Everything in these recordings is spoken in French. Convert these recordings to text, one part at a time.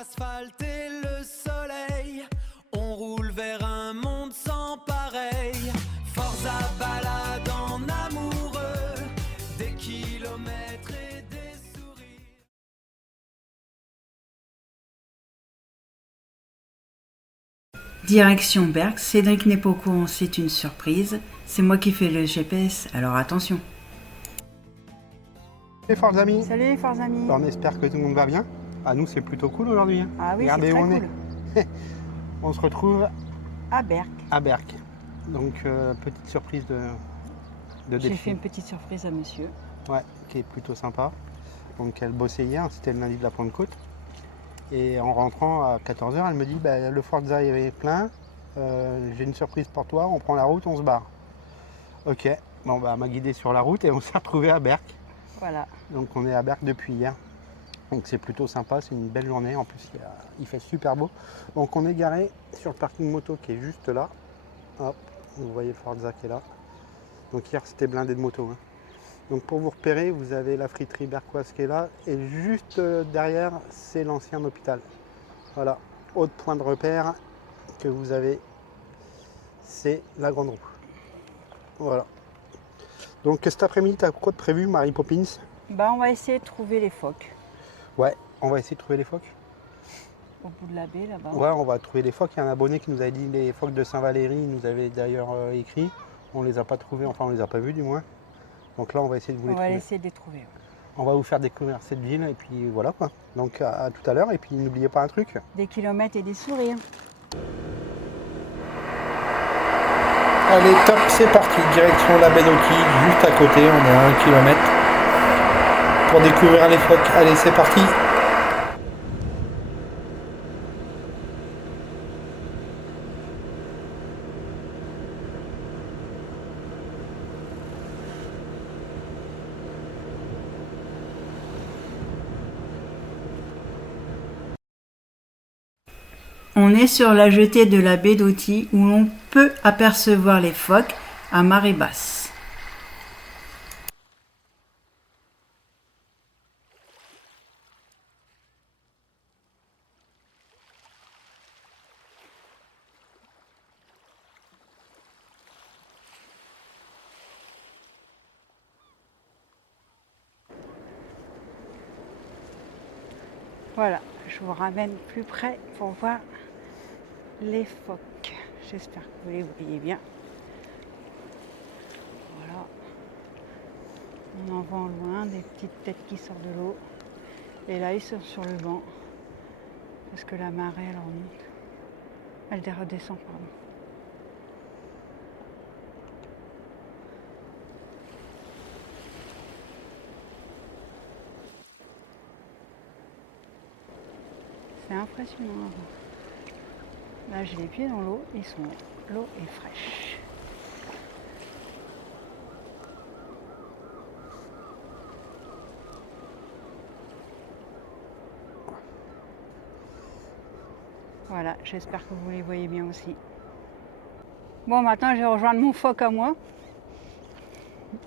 l'asphalte et le soleil, on roule vers un monde sans pareil. Forza balade en amoureux, des kilomètres et des sourires. Direction Berck, Cédric n'est pas au courant, c'est une surprise. C'est moi qui fais le GPS, alors attention. Salut forts amis. Salut forts amis. On espère que tout le monde va bien. Ah nous c'est plutôt cool aujourd'hui. Ah oui, regardez c'est où très on cool. est. On se retrouve À Berck. à Berck. Donc petite surprise de J'ai Delphine. fait une petite surprise à monsieur. Ouais, qui est plutôt sympa. Donc elle bossait hier, c'était le lundi de la Pentecôte. Et en rentrant à 14h, elle me dit bah, le Forza est plein, j'ai une surprise pour toi, on prend la route, on se barre. Ok, bon bah elle m'a guidé sur la route et on s'est retrouvé à Berck. Voilà. Donc on est à Berck depuis hier. Donc c'est plutôt sympa, c'est une belle journée, en plus il fait super beau. Donc on est garé sur le parking moto qui est juste là. Hop, vous voyez le Forza qui est là. Donc hier c'était blindé de motos. Hein. Donc pour vous repérer, vous avez la friterie berquoise qui est là. Et juste derrière, c'est l'ancien hôpital. Voilà, autre point de repère que vous avez, c'est la Grande Roue. Voilà. Donc cet après-midi, tu as quoi de prévu, Marie Poppins? Bah, on va essayer de trouver les phoques. Ouais, on va essayer de trouver les phoques. Au bout de la baie, là-bas. Ouais, on va trouver les phoques. Il y a un abonné qui nous avait dit les phoques de Saint-Valéry, il nous avait d'ailleurs écrit. On les a pas trouvés, enfin on les a pas vus du moins. Donc là, on va essayer de vous les On va trouver. essayer de les trouver. Ouais. On va vous faire découvrir cette ville et puis voilà quoi. Donc à tout à l'heure et puis n'oubliez pas un truc. Des kilomètres et des sourires. Allez top, c'est parti, direction la baie d'Auquille, juste à côté, on est à 1 km pour découvrir les phoques. Allez, c'est parti. On est sur la jetée de la baie d'Auty où l'on peut apercevoir les phoques à marée basse. Voilà, je vous ramène plus près pour voir les phoques. J'espère que vous les voyez bien. Voilà. On en voit en loin des petites têtes qui sortent de l'eau. Et là, ils sont sur le banc. Parce que la marée, elle remonte. Elle redescend, pardon. C'est impressionnant à voir. Là, j'ai les pieds dans l'eau. L'eau est fraîche. Voilà, j'espère que vous les voyez bien aussi. Bon, maintenant, je vais rejoindre mon phoque à moi.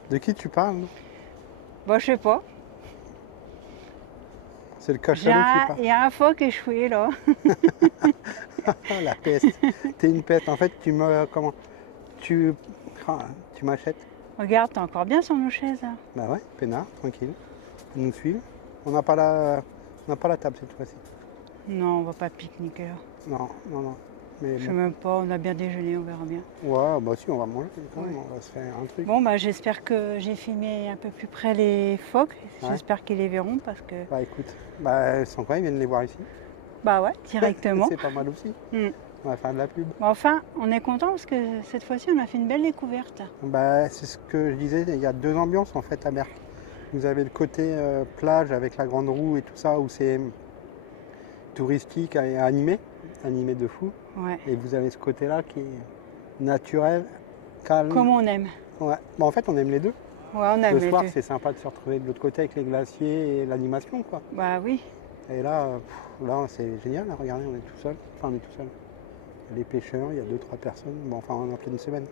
De qui tu parles? Bon, je sais pas. C'est le cachalot qui parle. Il y a un phoque échoué là. La peste. T'es une peste. En fait, tu m'achètes. Regarde, t'es encore bien sur nos chaises là. Bah ouais, peinard, tranquille. Ils nous suivent. On n'a pas la table cette fois-ci. Non, on va pas pique-niquer là. Non, non, non. Mais Je sais bon. même pas, on a bien déjeuné, on verra bien. Ouais, bah si, on va manger quand même, Ouais. on va se faire un truc. Bon, bah j'espère que j'ai filmé un peu plus près les phoques. Ouais. J'espère qu'ils les verront parce que... Bah écoute, bah ils sont quoi, ils viennent les voir ici. Bah ouais, directement. C'est pas mal aussi. Mm. On va faire de la pub. Bon, enfin, on est content parce que cette fois-ci, on a fait une belle découverte. Bah c'est ce que je disais, il y a deux ambiances en fait à Berck. Vous avez le côté plage avec la grande roue et tout ça où c'est touristique et animé de fou. Ouais. Et vous avez ce côté-là qui est naturel, calme. Comme on aime. Ouais. Bah, en fait, on aime les deux. Ouais, on aime Le les soir, deux. c'est sympa de se retrouver de l'autre côté avec les glaciers et l'animation, quoi. Bah oui. Et là, là c'est génial. Là, regardez, on est tout seul. Enfin, on est tout seul. Il y a les pêcheurs, il y a 2-3 personnes. Bon, enfin, on est en pleine semaine.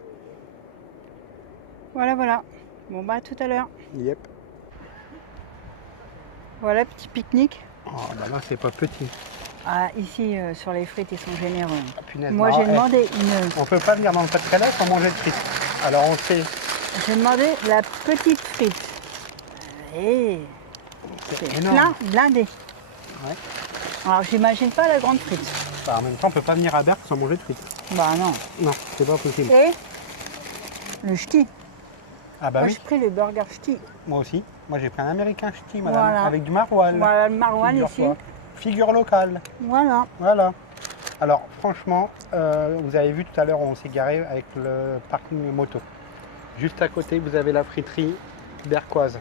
Voilà, voilà. Bon, bah à tout à l'heure. Yep. Voilà, petit pique-nique. Oh, bah là, c'est pas petit. Ah, ici, sur les frites, ils sont généreux. Ah, punaise, Moi, non, j'ai eh, demandé une... on peut pas venir dans le Pas-de-Calais sans manger de frites. Alors on sait, J'ai demandé la petite frite. Et c'est c'est énorme. plein, blindé. Ouais. Alors, j'imagine pas la grande frite. Bah, en même temps, on peut pas venir à Berck sans manger de frites. Bah non. Non, c'est pas possible. Et le ch'ti. Ah bah Moi, oui, j'ai pris le burger ch'ti. moi aussi. Moi j'ai pris un américain ch'ti, madame, Voilà. avec du maroilles. Voilà le maroilles ici. Figure-toi. Figure locale. Voilà. Voilà. Alors franchement, vous avez vu tout à l'heure, on s'est garé avec le parking moto. Juste à côté, vous avez la friterie berquoise.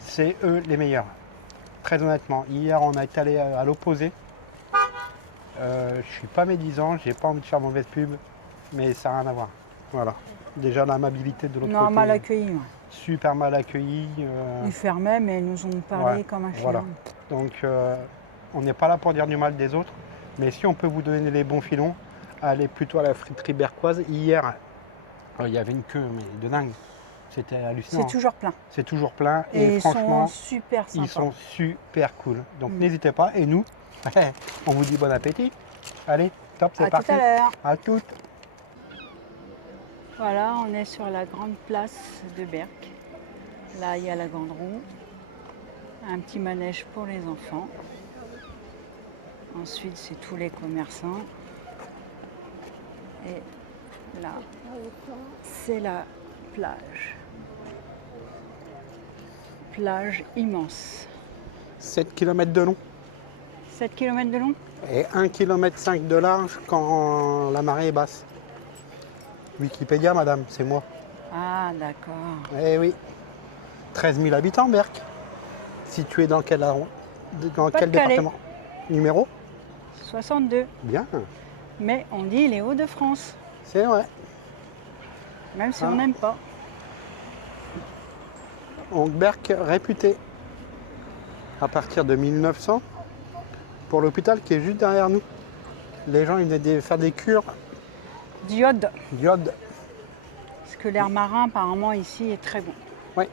C'est eux les meilleurs. Très honnêtement, hier on est allé à l'opposé. Je suis pas médisant, j'ai pas envie de faire mauvaise pub, mais ça n'a rien à voir. Voilà. Déjà l'amabilité de l'autre Non, côté. mal accueilli. Ouais. Super mal accueilli. Ils fermaient, mais ils nous ont parlé Ouais, comme un chien. voilà. Donc on n'est pas là pour dire du mal des autres, mais si on peut vous donner les bons filons, allez plutôt à la friterie berquoise. Hier, il y avait une queue mais de dingue. C'était hallucinant. C'est toujours plein. C'est toujours plein Et ils franchement, sont super sympas. ils sont super cool. Donc n'hésitez pas. Et nous, on vous dit bon appétit. Allez, top, c'est À parti. tout à l'heure. À toutes. Voilà, on est sur la grande place de Berck. Là, il y a la grande roue. Un petit manège pour les enfants. Ensuite, c'est tous les commerçants. Et là, c'est la plage. Plage immense. 7 km de long 7 km de long? et 1,5 km de large quand la marée est basse. Wikipédia, madame, c'est moi. Ah, d'accord. Eh oui. 13 000 habitants, Berck. Situé dans quel, Pas quel de Calais. département? Numéro? 62. Bien, Mais on dit les Hauts-de-France, c'est vrai. même si Ah. on n'aime pas. Donc Berck réputé à partir de 1900 pour l'hôpital qui est juste derrière nous. Les gens ils venaient faire des cures Diode. d'iode. Parce que l'air marin, apparemment, ici est très bon. Ouais.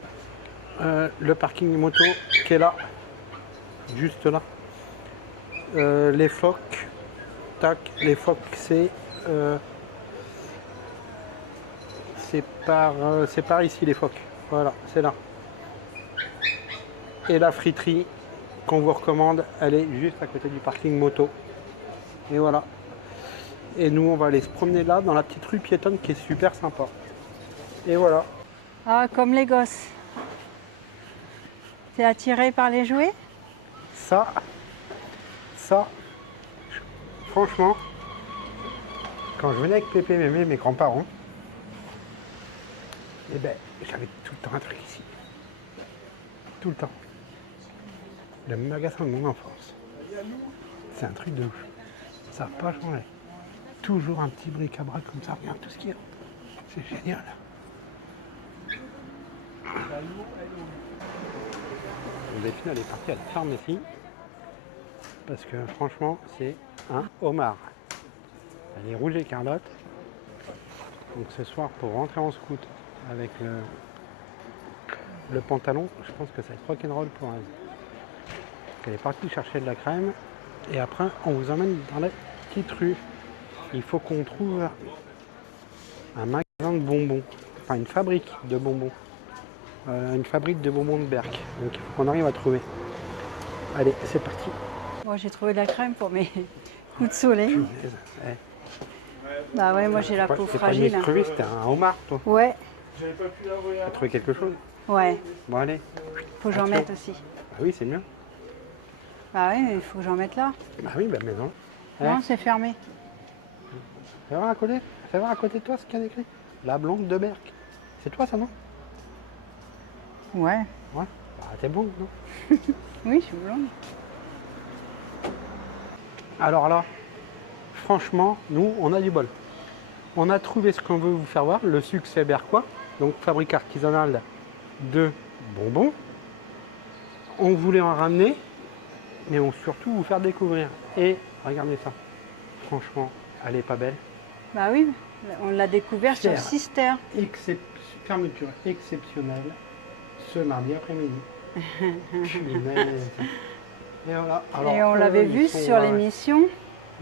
Le parking moto qui est là, juste là. Les phoques, tac, les phoques c'est par ici les phoques. Voilà, c'est là. Et la friterie qu'on vous recommande, elle est juste à côté du parking moto. Et voilà. Et nous on va aller se promener là dans la petite rue piétonne qui est super sympa. Et voilà. Ah, comme les gosses. T'es attiré par les jouets? Ça, franchement, quand je venais avec Pépé, Mémé, mes grands-parents, eh ben, j'avais tout le temps un truc ici. Tout le temps. Le magasin de mon enfance. C'est un truc de ouf. Ça n'a pas changé. Toujours un petit bric-à-brac comme ça, regarde tout ce qu'il y a. C'est génial. Delphine, elle est partie à la pharmacie parce que franchement, c'est un homard. Elle est rouge écarlate. Donc ce soir, pour rentrer en scout avec le pantalon, je pense que ça va être rock'n'roll pour elle. Donc elle est partie chercher de la crème et après, on vous emmène dans la petite rue. Il faut qu'on trouve un magasin de bonbons, enfin une fabrique de bonbons. Une fabrique de bonbons de Berck. Donc il faut qu'on arrive à trouver. Allez, c'est parti. Moi, j'ai trouvé de la crème pour mes coups de soleil. Punaise, ouais. Bah ouais, moi j'ai la peau C'est pas une fragile. écrevisse, c'était un homard, toi. Ouais, T'as trouvé quelque chose? ouais. Bon, allez. Faut que j'en Attention. mette aussi. Ah oui, c'est mieux. Bah oui, mais il faut que j'en mette là. Bah oui, bah mais non. Non, c'est fermé. Fais voir à côté de toi ce qu'il y a écrit. La blonde de Berck. C'est toi ça, non? Ouais. Ouais. Bah t'es blonde, non? Oui, je suis blonde. Alors là, franchement, nous, on a du bol. On a trouvé ce qu'on veut vous faire voir, le succès berquois, donc fabrique artisanale de bonbons. On voulait en ramener, mais on surtout vous faire découvrir. Et regardez ça, franchement, elle est pas belle. Bah oui, on l'a découvert sur Fier. Sister. Fermeture exceptionnelle ce mardi après-midi. Punaise. Et voilà. Et on eux, l'avait ils vu sont, sur l'émission.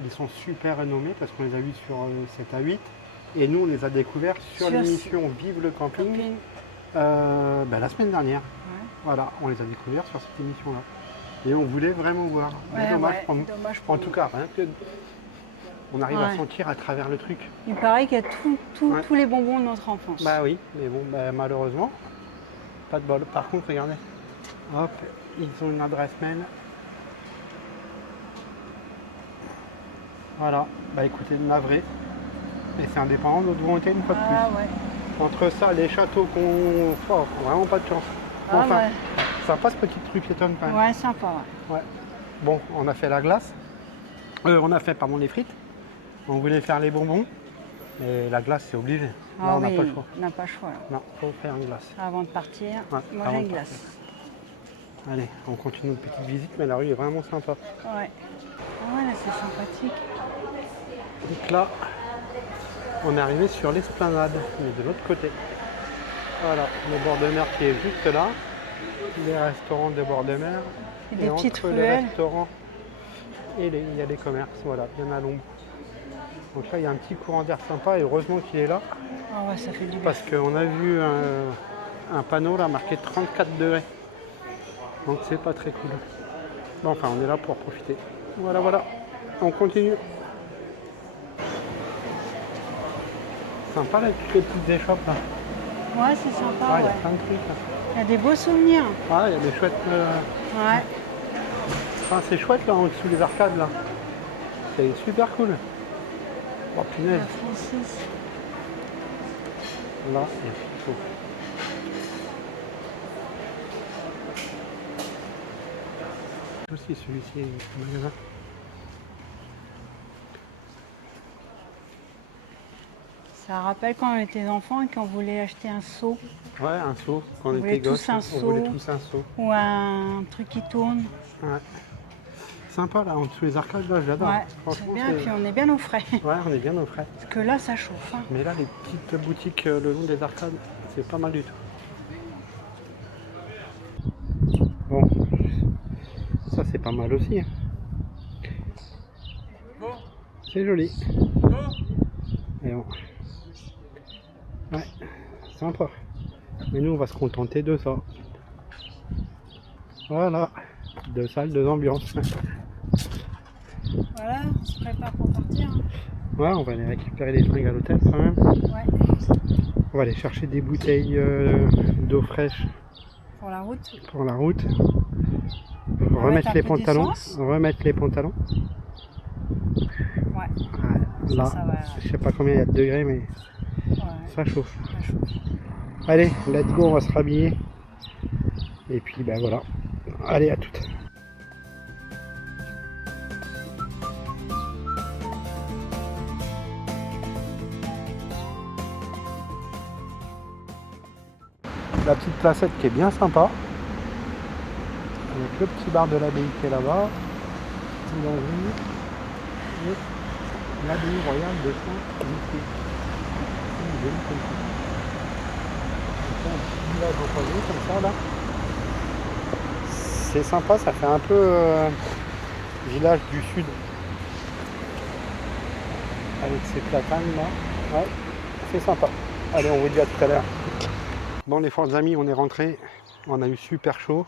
Ils sont super renommés parce qu'on les a vus sur 7 à 8. Et nous, on les a découverts sur Sur l'émission Vive le camping, Camping. la semaine dernière. Ouais. Voilà, on les a découverts sur cette émission-là. Et on voulait vraiment voir. Mais Ouais, dommage ouais, pour nous. dommage pour En nous. tout cas, rien que on arrive à Ouais. sentir à travers le truc. Il paraît qu'il y a Ouais. tous les bonbons de notre enfance. Bah oui, mais bon, bah, malheureusement, pas de bol. Par contre, regardez, hop, ils ont une adresse mail. Voilà, bah écoutez, navré. Et c'est indépendant de notre volonté une fois de Ah plus. ouais. Entre ça, les châteaux qu'on oh, vraiment pas de chance. Ah Enfin, ouais. sympa ce petit truc piétonne quand même. Ouais, sympa. Ouais. Ouais. Bon, on a fait la glace. On a fait, pardon, les frites. On voulait faire les bonbons. Et la glace, c'est obligé. Là, Ah on n'a oui, pas le choix. on n'a pas le choix. Là. Non, faut faire une glace. Avant de partir, Ouais, manger avant une de glace. Allez, on continue notre petite visite, mais la rue est vraiment sympa. Ouais. Ah ouais, là c'est sympathique. Donc là, on est arrivé sur l'esplanade, mais de l'autre côté. Voilà, le bord de mer qui est juste là. Les restaurants de bord de mer. Et des petites entre les ruelles. restaurants et il y a des commerces, voilà, il y en a à l'ombre. Donc là, il y a un petit courant d'air sympa et heureusement qu'il est là. Ah ouais, ça fait du bien. Parce qu'on a vu un panneau là marqué 34 degrés. Donc c'est pas très cool. Bon, enfin, on est là pour profiter. Voilà, voilà. On continue. Sympa là, toutes les petites échoppes là. Ouais, c'est sympa. Ah, il y a Ouais. plein de trucs là. Il y a des beaux souvenirs. Ah, il y a des chouettes. Ouais. Enfin, c'est chouette là en dessous des arcades là. C'est super cool. Oh punaise. La Francis. Là, il y a tout ce qu'il faut. Aussi celui-ci est un magasin. Ça rappelle quand on était enfants et qu'on voulait acheter un seau Ouais, un seau. Quand on voulait était gosse, tous un on voulait seau. tous un seau. ou un truc qui tourne. Ouais. Sympa là, en dessous les arcades là, j'adore. Ouais, c'est Franchement, bien. Et puis on est bien au frais. Ouais, on est bien au frais. Parce que là, ça chauffe. Hein. Mais là, les petites boutiques le long des arcades, c'est pas mal du tout. Bon, ça c'est pas mal aussi. C'est joli. Et bon. Ouais, sympa. Mais nous, on va se contenter de ça. Voilà, deux salles, deux ambiances. Voilà, on se prépare pour partir. Hein. Ouais, on va aller récupérer des fringues à l'hôtel quand même. Ouais, On va aller chercher des bouteilles d'eau fraîche pour la route. pour la route. On va Remettre mettre un les peu pantalons. d'essence. Remettre les pantalons. Ouais, Là, ça va. je sais pas combien il y a de degrés, mais Ouais, ça chauffe. ça chauffe. Allez, let's go, on va se rhabiller. Et puis, ben voilà. Allez, à toutes. La petite placette qui est bien sympa. Avec le petit bar de l'abbaye qui est là-bas. Boulangerie. Et l'abbaye royale de Saint-Michel. C'est joli comme ça. Donc là, un petit village enclavé comme ça là. C'est sympa, ça fait un peu village du sud. Avec ces platanes là. Ouais, c'est sympa. Allez, on vous dit à tout à l'heure. Bon les forts amis, on est rentrés. On a eu super chaud.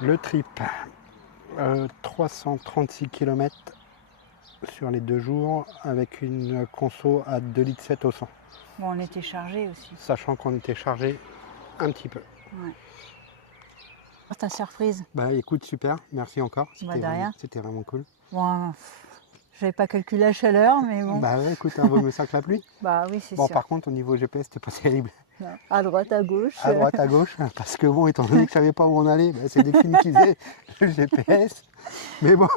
Le trip. 336 km sur les 2 jours avec une conso à 2,7 litres au 100. Bon, on était chargés aussi. Sachant qu'on était chargé un petit peu. Ouais. Ta surprise. Bah écoute, super, merci encore. Bah, de rien. C'était vraiment cool. Bon, j'avais pas calculé la chaleur, mais bon. Bah ouais, écoute, un vaut mieux ça que la pluie. Bah oui, c'est Bon, sûr. par contre, au niveau GPS, c'était pas terrible. Non. À droite, à gauche. À droite, à gauche, parce que bon, étant donné que je savais pas où on allait, bah, c'est définitisé le GPS. Mais bon,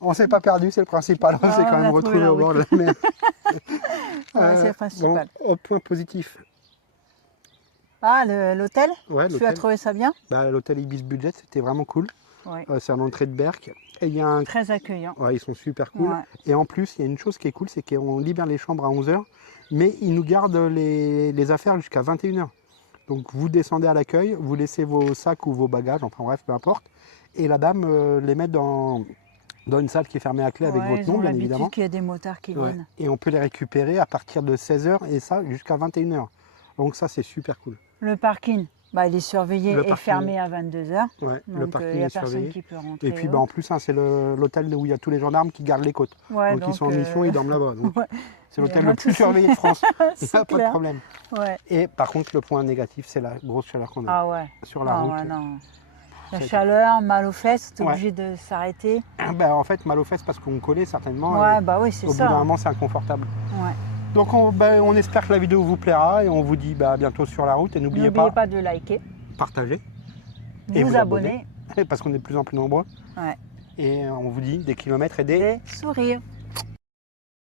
on s'est pas perdu, c'est le principal. On Ah, s'est on quand a même trouvé retrouvé la au bord de route. la mer. Ouais, c'est le principal. Bon, au point positif. Ah, l'hôtel Ouais, Tu as l'hôtel. trouvé ça bien? Bah, l'hôtel Ibis Budget, c'était vraiment cool. Oui. C'est à l'entrée de Berck. Et il y a un... Très accueillant. Ouais, ils sont super cool. Ouais. Et en plus, il y a une chose qui est cool, c'est qu'on libère les chambres à 11h, mais ils nous gardent les affaires jusqu'à 21h. Donc vous descendez à l'accueil, vous laissez vos sacs ou vos bagages, enfin bref, peu importe. et la dame les met dans une salle qui est fermée à clé avec Ouais, votre ils ont nom, bien l'habitude évidemment. qu'il y a des motards qui Ouais. viennent. Et on peut les récupérer à partir de 16h et ça jusqu'à 21h. Donc ça, c'est super cool. Le parking, bah, il est surveillé Le et parking. fermé à 22h. Ouais, le Donc il parking n'y a est personne surveillé. qui peut rentrer. Et puis bah, en plus, hein, c'est l'hôtel où il y a tous les gendarmes qui gardent les côtes. Ouais, donc ils sont en mission, ils dorment là-bas. Donc ouais, c'est y a l'hôtel pas le de plus souci. surveillé de France. Il n'y a C'est pas de clair. problème. Ouais. Et par contre, le point négatif, c'est la grosse chaleur qu'on a Ah ouais. sur la Non, route. ouais, non. La c'est- chaleur, mal aux fesses, t'es Ouais. obligé de s'arrêter. Bah, en fait, mal aux fesses parce qu'on collait certainement. Ouais, et bah oui, c'est au bout ça. d'un moment, c'est inconfortable. Ouais. Donc on espère que la vidéo vous plaira et on vous dit à bientôt sur la route. Et n'oubliez N'oubliez pas, pas de liker, partager et vous abonner. parce qu'on est de plus en plus nombreux. Ouais. Et on vous dit des kilomètres et des... Des sourires.